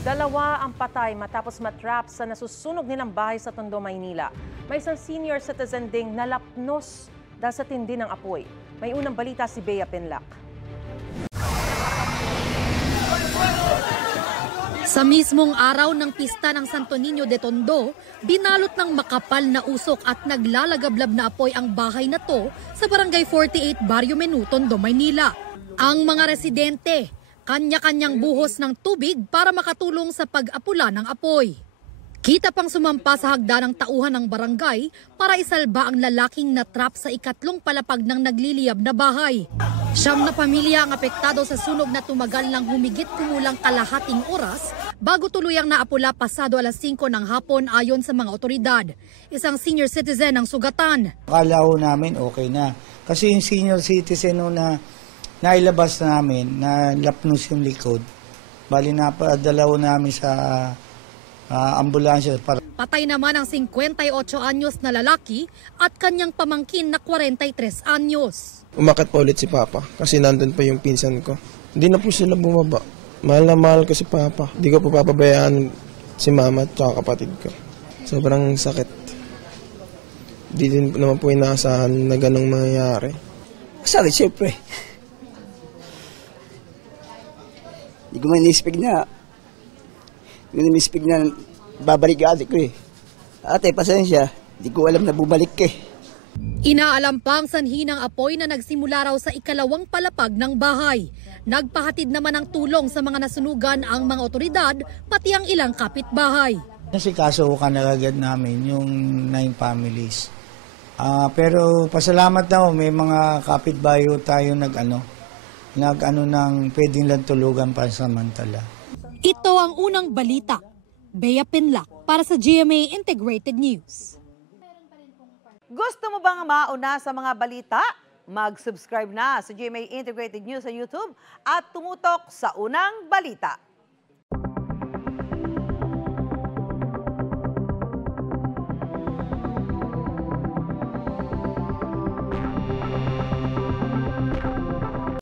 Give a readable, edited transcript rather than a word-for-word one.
Dalawa ang patay matapos matrap sa nasusunog nilang bahay sa Tondo, Maynila. May isang senior citizen ding nalapnos dahil sa tindi ng apoy. May unang balita si Bea Pinlac. Sa mismong araw ng pista ng Santo Niño de Tondo, binalot ng makapal na usok at naglalagablab na apoy ang bahay na to sa Barangay 48, Barrio Menu, Tondo, Maynila. Ang mga residente, kanya-kanyang buhos ng tubig para makatulong sa pag-apula ng apoy. Kita pang sumampa sa hagdan ng tauhan ng barangay para isalba ang lalaking natrap sa ikatlong palapag ng nagliliyab na bahay. 9 na pamilya ang apektado sa sunog na tumagal ng humigit kumulang kalahating oras bago tuluyang naapula pasado alas 5 ng hapon ayon sa mga otoridad. Isang senior citizen ang sugatan. Akala ho namin okay na. Kasi yung senior citizen na nailabas namin, na lapnos yung likod, bali napadala ho namin sa ambulansya. Patay naman ang 58 anyos na lalaki at kanyang pamangkin na 43 anyos. Umakyat pa ulit si Papa kasi nandun pa yung pinsan ko. Hindi na po sila bumaba. Mahal na mahal ko si Papa. Hindi ko po papabayaan si Mama at saka kapatid ko. Sobrang sakit. Hindi din naman po inaasahan na ganong mangyayari. Sakit siyempre. Hindi ko man in-expect na. Hindi ko in-expect na babalik yung ate ko eh. Ate, pasensya. Hindi ko alam na bumalik eh. Inaalam pa ang sanhi ng apoy na nagsimula raw sa ikalawang palapag ng bahay. Nagpahatid naman ng tulong sa mga nasunugan ang mga otoridad, pati ang ilang kapitbahay. Nasikaso ka na agad namin yung 9 families. Pero pasalamat daw, may mga kapitbahay tayo nag-ano ng pwedeng lang tulugan pansamantala. Ito ang unang balita. Bea Pinlac para sa GMA Integrated News. Gusto mo bang mauna sa mga balita? Mag-subscribe na sa GMA Integrated News sa YouTube at tumutok sa unang balita.